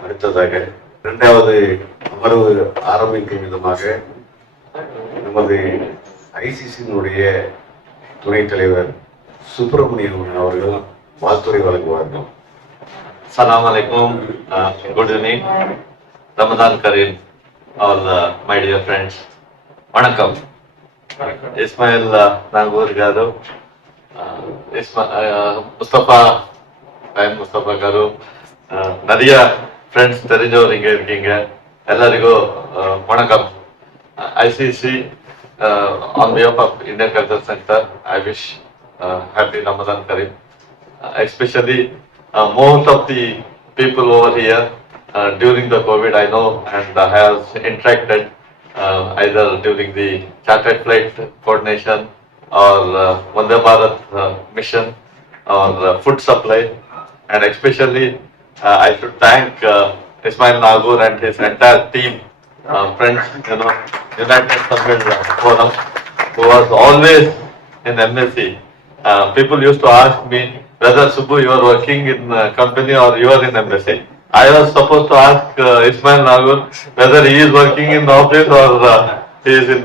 அடுத்ததாக இரண்டாவது அமர்வு ஆரம்பிக்கும் விதமாக நமது ஐசிசியினுடைய துணைத் தலைவர் சுப்பிரமணியன் அவர்கள் வாழ்த்துறை வழங்குவார்கள். Assalamu alaikum, good evening, Ramadan Kareem, all my dear friends. Vanakkam. Ismail Nagur Garu, Mustafa, I am Mustafa Garu. நிறைய ஃப்ரெண்ட்ஸ் தெரிஞ்சவர் இங்கே இருக்கீங்க. எல்லாருக்கும் வணக்கம். ICC on behalf of Indian Cultural Center, I wish happy Ramadan Kareem. Especially most of the people over here during the COVID, I know, and I have interacted either during the chartered flight coordination or Vande Bharat mission or food supply, and especially I should thank Ismail Nagur and his entire team, friends, United Tamil Forum, who was always in MSc. People used to ask me whether Subbu, you are working in company or you are in embassy. I was supposed to ask Ismail Nagur whether he is working in office or he is in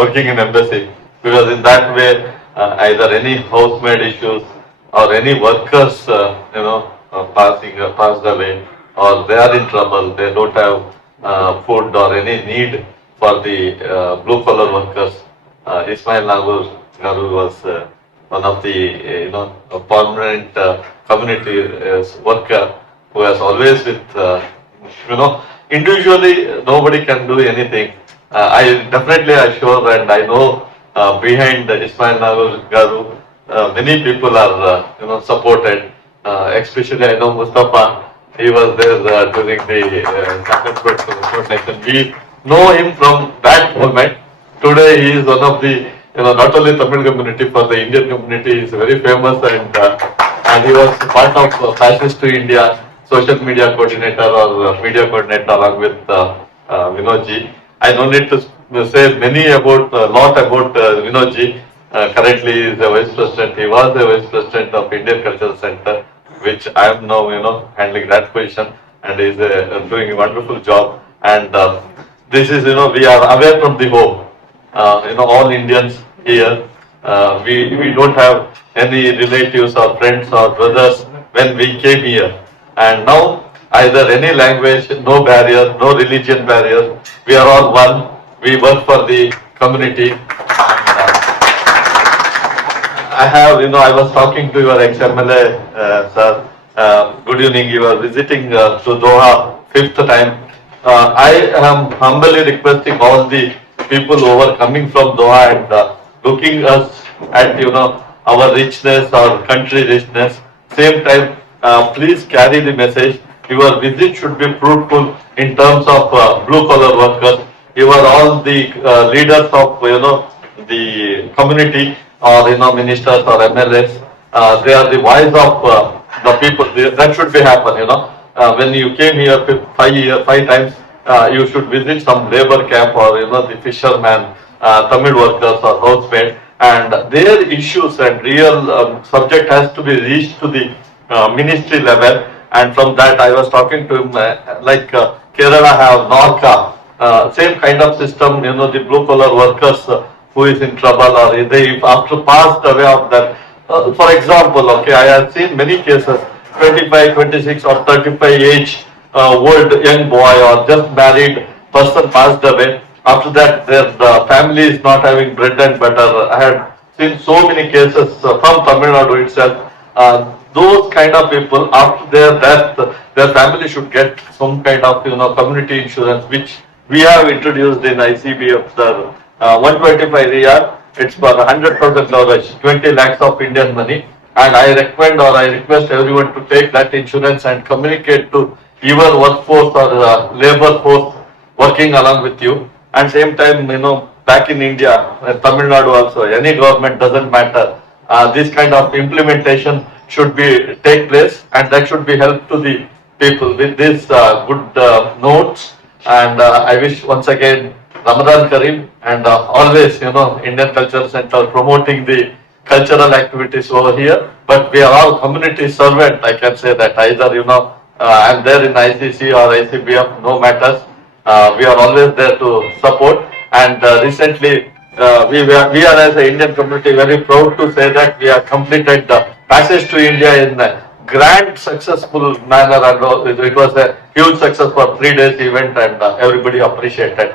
working in embassy, because in that way either any housemaid issues or any workers passed away, or they are in trouble, they don't have food or any need for the blue collar workers. Ismail Nagur Garu was one of the permanent community worker who has always with individually nobody can do anything. I definitely assure and I know behind Ismail Nagur Garu many people are supported. Especially I know Mustafa, he was there during the coordination. We know him from that moment. Today he is one of the not only Tamil community, for the Indian community, he is very famous, and he was part of Fashions to India social media coordinator or media coordinator along with Vinodji. I don't need to say lot about Vinodji. Currently he is a vice president. He was the vice president of Indian Cultural Center, which I am now handling that position, and he is doing a wonderful job. And this is we are away from the home. All Indians here, we don't have any relatives or friends or brothers when we came here, and now either any language, no barrier, no religion barrier, we are all one. We work for the community. And, I was talking to your ex-MLA, sir. Good evening. You are visiting to Doha 5th time. I am humbly requesting all the people who are coming from Doha and looking us at our richness, our country richness. Same time, please carry the message. Your visit should be fruitful in terms of blue collar workers. You are all the leaders of the community, or ministers or MLAs. They are the voice of the people. That should be happen. When you came here 5 times, you should visit some labor camp or the fishermen, Tamil workers or housemaid, and their issues and real subject has to be reached to the ministry level. And from that I was talking to him like Kerala have Norca, same kind of system. The blue collar workers who is in trouble, or they after passed away of that. For example, I have seen many cases, 25, 26 or 35 age old young boy or just married person passed away. After that, their family is not having bread and butter. I had seen so many cases from Tamil Nadu itself. Those kind of people, after their death, their family should get some kind of community insurance, which we have introduced in Icbf. The 125 riyal, it's for 100% coverage, 20 lakhs of Indian money. And I recommend or I request everyone to take that insurance and communicate to your workforce or labor force working along with you. And same time, back in India, Tamil Nadu also, any government doesn't matter. This kind of implementation should be take place, and that should be help to the people. With this good notes, and I wish once again Ramadan Kareem, and always Indian Cultural Center promoting the cultural activities over here. But we are all community servant. I can say that either I'm there in ICC or ICBF, no matters. We are always there to support. And recently, we are as an Indian community very proud to say that we have completed the passage to India in a grand, successful manner, and it was a huge success for 3 days event, and everybody appreciated.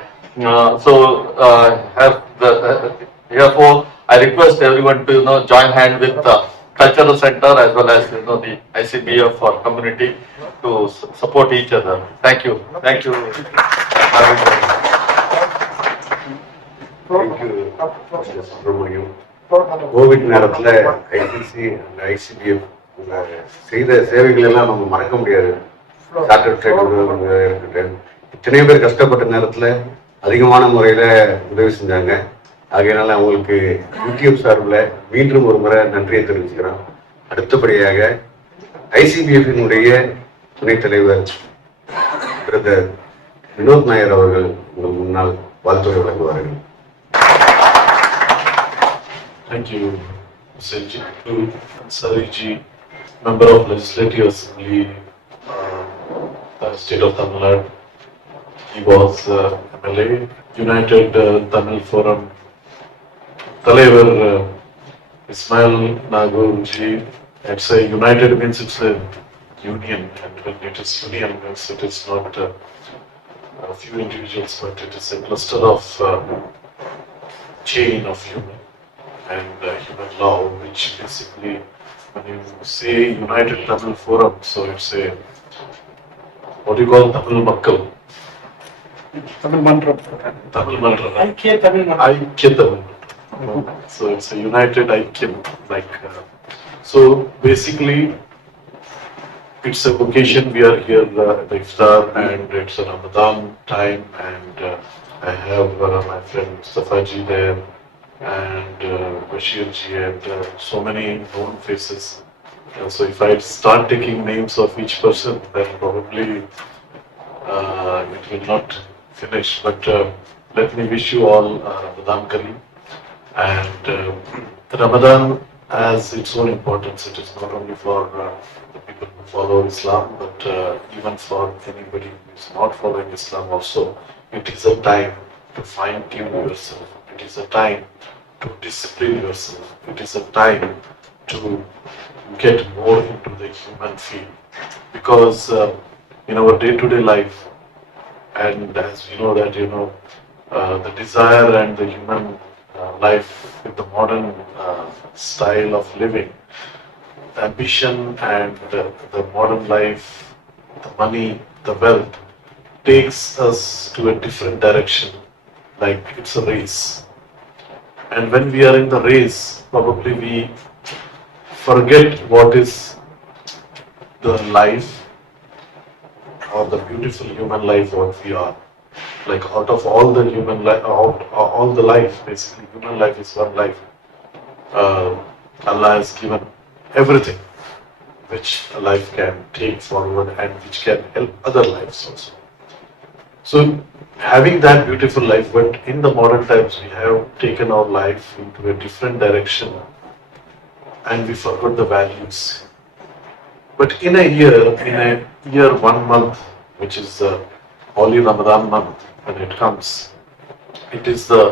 Therefore, I request everyone to join hand with the cultural center as well as the ICBF for community to support each other. Thank you. Thank you. Thank you Subramaniam. Covid நேரத்தில் ICC and ஐசிபிஎஃப் செய்த சேவைகள் எல்லாம் நம்ம மறக்க முடியாது. Charter train இருக்கட்டும், இத்தனை பேர் கஷ்டப்பட்ட நேரத்தில் அதிகமான முறையில் உதவி செஞ்சாங்க. ஆகையினால அவங்களுக்கு யூடியூப் சார்பில் மீண்டும் ஒரு முறை நன்றியை தெரிவிச்சுக்கிறோம். அடுத்தபடியாக ஐசிபிஎஃபினுடைய துணைத் தலைவர் பிரதர் வினோத் நாயர் அவர்கள் உங்கள் முன்னால் வாழ்த்துறை வழங்குவார்கள். Thank you, Mr. Jittu Ansari-ji, Member of Legislative Assembly, State of Tamil Nadu. He was MLA, United Tamil Forum, தலைவர் Ismail Nagur-ji. I'd say united means it's a union, and when it is union means it is not a few individuals, but it is a cluster of chain of human and human law, which basically, when you say United Tamil Forum, so it's a, what do you call Tamil Makkal? Tamil Mandram. Tamil Mandram. Aikiya Tamil Mandram. Aikiya Tamil Mandram. So it's a united Aikiya, like, so basically, it's a occasion. We are here at the Iftar, and it's a Ramadan time, and I have my friend Mustafa ji there, and Bashir ji, and so many known faces. So if I start taking names of each person, then probably it will not finish. But let me wish you all Ramadan Kareem. And Ramadan has its own importance. It is not only for the people who follow Islam, but even for anybody who is not following Islam also. It is a time to fine-tune yourself. It is a time to discipline yourself. It is a time to get more into the human field. Because in our day-to-day life, and as we know that, the desire and the human life with the modern style of living, the ambition and the modern life, the money, the wealth, takes us to a different direction, like it's a race. And when we are in the race, probably we forget what is the life or the beautiful human life what we are. Like out of all the human life, all the life, basically human life is one life. Allah has given everything which a life can take forward and which can help other lives also. So having that beautiful life, but in the modern times we have taken our life into a different direction and we forgot the values. But in a year, 1 month, which is the Holy Ramadan month, when it comes, it is the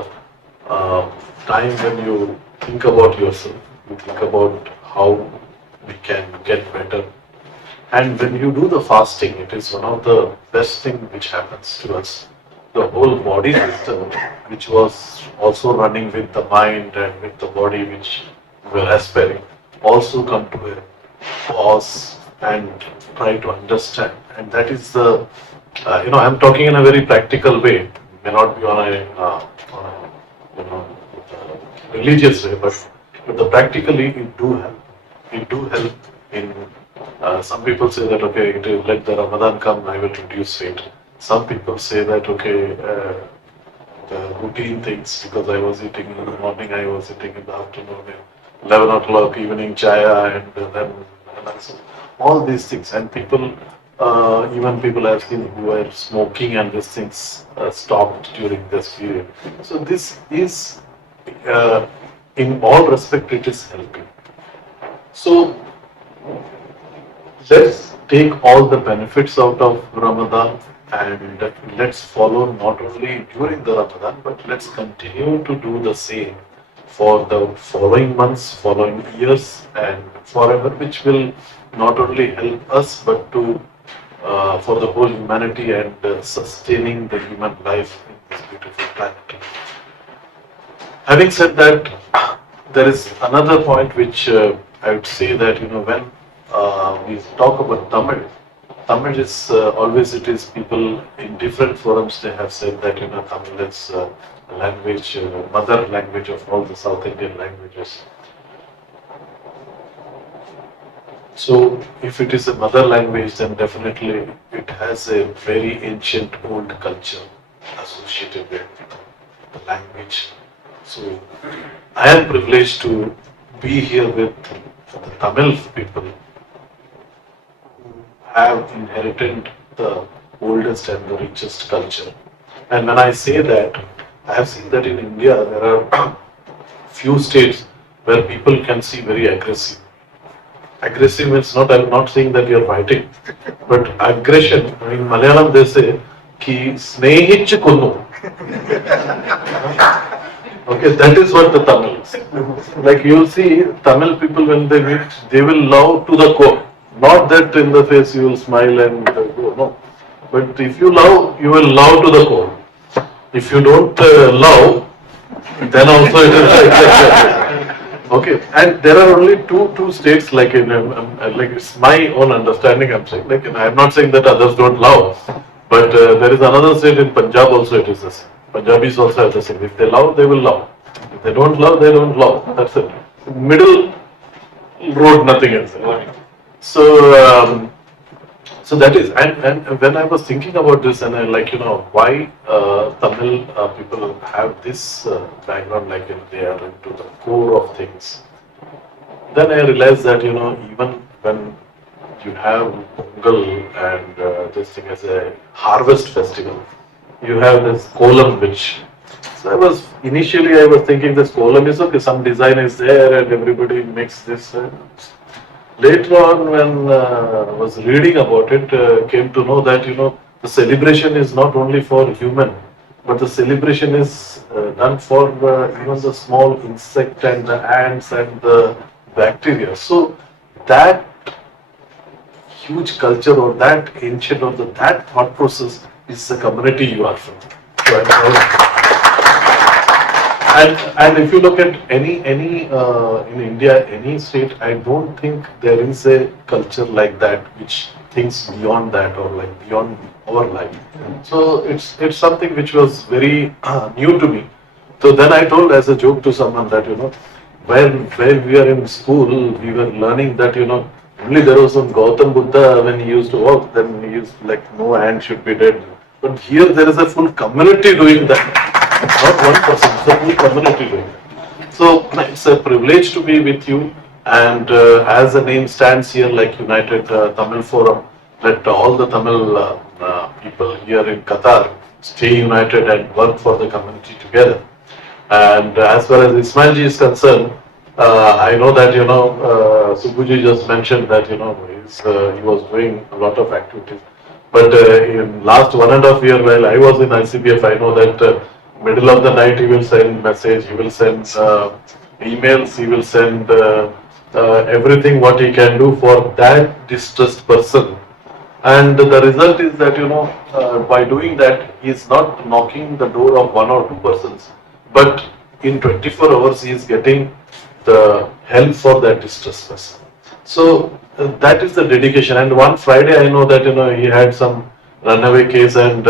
time when you think about yourself, you think about how we can get better. And when you do the fasting, it is one of the best things which happens to us. The whole body system, which was also running with the mind and with the body which we were aspiring, also come to a pause and try to understand. And that is the, I'm talking in a very practical way, may not be on a religious way, but the practically it do help. It do help in, some people say that, okay, let the Ramadan come, I will reduce weight. Some people say that, okay, the routine things, because I was eating in the morning, I was eating in the afternoon, 11 o'clock, evening chaya, and then all these things. And people, even people I've seen who were smoking and these things stopped during this period. So this is, in all respect, it is helping. So let's take all the benefits out of Ramadan, and let's follow not only during the Ramadan, but let's continue to do the same for the following months, following years, and forever, which will not only help us but to for the whole humanity and sustaining the human life in this beautiful planet. Having said that, there is another point which I would say that when we talk about Tamil, Tamil is always it is people in different forums they have said that Tamil is language, mother language of all the South Indian languages. So if it is a mother language, then definitely it has a very ancient old culture associated with the language. So I am privileged to be here with the Tamil people who have inherited the oldest and the richest culture. And when I say that, I have seen that in India there are few states where people can see very aggressive. Aggressive means not, I'm not saying that you're fighting, but aggression, in Malayalam they say, ki snehich kunnu. Okay, that is what the Tamil is. Like you'll see Tamil people when they meet, they will love to the core. Not that in the face you will smile and go, no. But if you love, you will love to the core. If you don't love, then also it is like that. Okay, and there are only two states like like it's my own understanding. I'm saying like I'm not saying that others don't love, but there is another state in Punjab also it is the same. Punjabis also have the same. If they love, they will love. If they don't love, they don't love. That's it. Middle road, nothing else. So so that is, and when I was thinking about this, and I like why Tamil people have this background, like they are into the core of things. Then I realized that even when you have Pongal and this thing as a harvest festival, you have this kolam, which so I was thinking this kolam is okay, some design is there and everybody makes this. Later on, when I was reading about it, came to know that the celebration is not only for human, but the celebration is done for even the small insect and the ants and the bacteria. So that huge culture or that ancient or that thought process is the community you are from. So and if you look at any in India, any state, I don't think there is a culture like that which thinks beyond that or like beyond our life. So it's something which was very new to me. So then I told as a joke to someone that when we are in school, we were learning that only there was some Gautam Buddha when he used to walk, then he used like no ant should be dead. But here there is a full community doing that. Not one person, it's a full community doing it. So it's a privilege to be with you, and as the name stands here, like United Tamil Forum, let all the Tamil people here in Qatar stay united and work for the community together. And as far as Ismailji is concerned, I know that Subbuji just mentioned that he was doing a lot of activities. But in last 1.5 years, while I was in Icbf, I know that middle of the night he will send message, he will send emails, he will send everything what he can do for that distressed person. And the result is that by doing that, he is not knocking the door of 1 or 2 persons, but in 24 hours he is getting the help for that distressed person. So that is the dedication. And one Friday I know that he had some runaway case and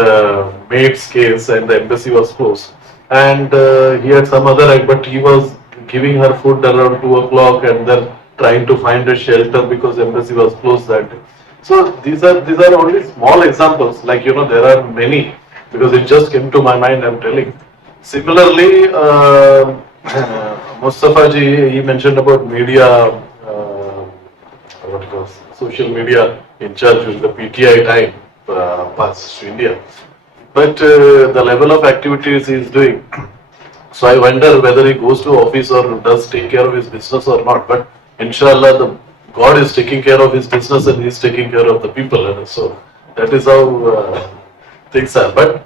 maid's case, and the embassy was closed. And he had some other, but he was giving her food around 2 o'clock and then trying to find a shelter because embassy was closed that day. So these are only small examples. Like there are many, because it just came to my mind. I'm telling. Similarly, Mustafa ji, he mentioned about media, what it was, social media in charge with the PTI time passed to India. But the level of activities he is doing, so I wonder whether he goes to office or does take care of his business or not. But inshallah, the God is taking care of his business and he's taking care of the people. And so that is how things are. But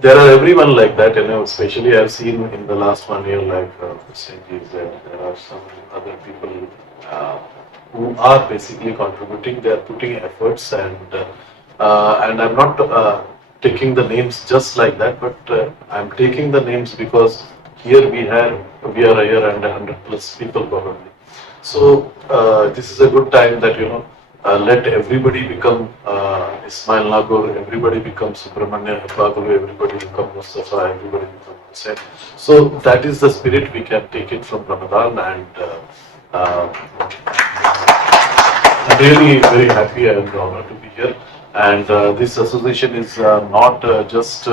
there are everyone like that, especially I've seen in the last 1 year, like Sanjeev said, there are some other people who are basically contributing, they are putting efforts, and I'm not taking the names just like that, but I'm taking the names because here we are here and 100 plus people probably. So this is a good time that let everybody become Ismail Nagor, everybody become Subramanya Hebbagulu, everybody become Mustafa, everybody become Hussain. So that is the spirit we can take it from Ramadan, and I'm really very happy and honored to be here. And this association is not just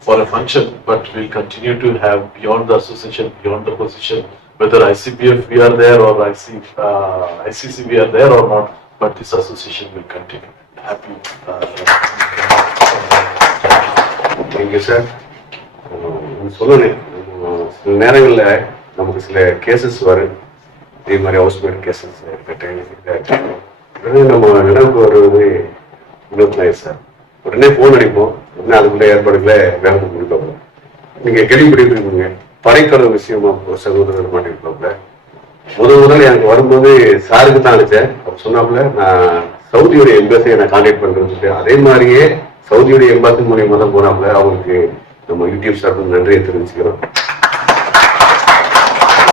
for a function, but we'll continue to have beyond the association, beyond the position, whether ICBF we are there or ICC we are there or not, but this association will continue. Happy. Thank you sir. சொல்லணும், சில நேரங்களில் நமக்கு சில cases வரும், இதே மாதிரி housemate cases உடனே நம்ம நினைவுக்கு வருவது வினோத் நாயர் சார். உடனே ஃபோன் அடிப்போம், உடனே அதுக்குள்ள ஏற்பாடுகளை வேலை முடிப்பாங்க. நீங்கள் கேள்விப்பட்டிருக்கீங்க, படைக்கடவு விஷயமா சகோதரர் மாட்டிருப்பாப்புல. முதல்ல எனக்கு வரும்போது சாருக்கு தான் அனுப்பிச்சேன். அவர் சொன்னாப்புல நான் சவுதியுடைய எம்பசியை நான் கான்டாக்ட் பண்றேன்னு சொல்லிட்டு, அதே மாதிரியே சவுதியுடைய எம்பாசி மூலியமா தான் போனாப்புல. அவங்களுக்கு நம்ம யூடியூப் சார்பில் நன்றியை தெரிவிச்சுக்கிறோம்.